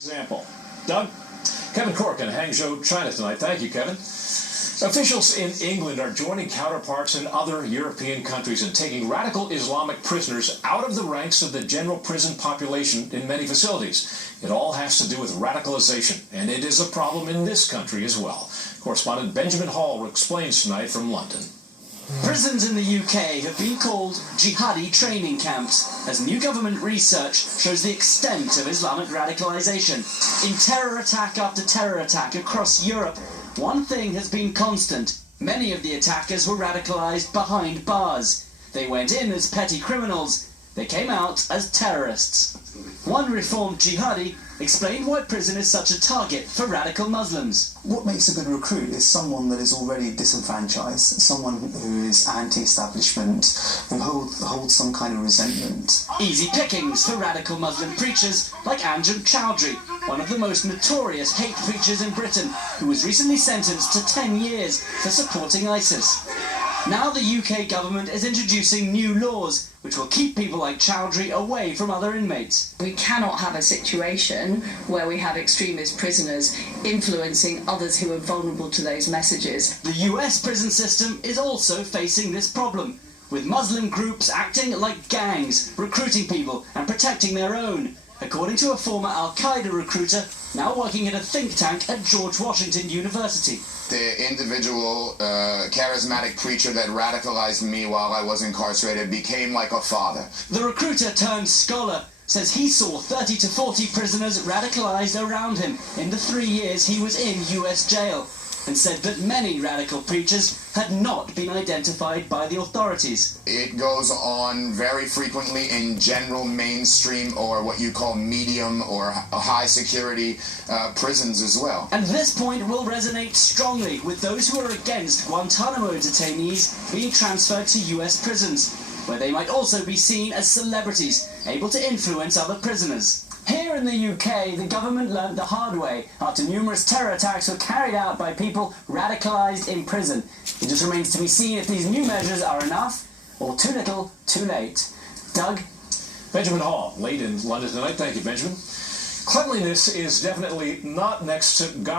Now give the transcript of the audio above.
Example. Doug? Kevin Cork in Hangzhou, China tonight. Thank you, Kevin. Officials in England are joining counterparts in other European countries in taking radical Islamic prisoners out of the ranks of the general prison population in many facilities. It all has to do with radicalization, and it is a problem in this country as well. Correspondent Benjamin Hall explains tonight from London. Prisons in the UK have been called jihadi training camps, as new government research shows the extent of Islamic radicalisation. In terror attack after terror attack across Europe, one thing has been constant. Many of the attackers were radicalised behind bars. They went in as petty criminals. They came out as terrorists. One reformed jihadi explained why prison is such a target for radical Muslims. What makes a good recruit is someone that is already disenfranchised, someone who is anti-establishment, who holds some kind of resentment. Easy pickings for radical Muslim preachers like Anjem Chowdhury, one of the most notorious hate preachers in Britain, who was recently sentenced to 10 years for supporting ISIS. Now the UK government is introducing new laws which will keep people like Chowdhury away from other inmates. We cannot have a situation where we have extremist prisoners influencing others who are vulnerable to those messages. The US prison system is also facing this problem, with Muslim groups acting like gangs, recruiting people and protecting their own, according to a former Al-Qaeda recruiter now working at a think tank at George Washington University. The individual charismatic preacher that radicalized me while I was incarcerated became like a father. The recruiter turned scholar says he saw 30 to 40 prisoners radicalized around him in the 3 years he was in US jail, and said that many radical preachers had not been identified by the authorities. It goes on very frequently in general mainstream or what you call medium or high security prisons as well. And this point will resonate strongly with those who are against Guantanamo detainees being transferred to US prisons, where they might also be seen as celebrities, able to influence other prisoners. Here in the UK, the government learned the hard way after numerous terror attacks were carried out by people radicalised in prison. It just remains to be seen if these new measures are enough or too little, too late. Doug? Benjamin Hall, late in London tonight. Thank you, Benjamin. Cleanliness is definitely not next to God.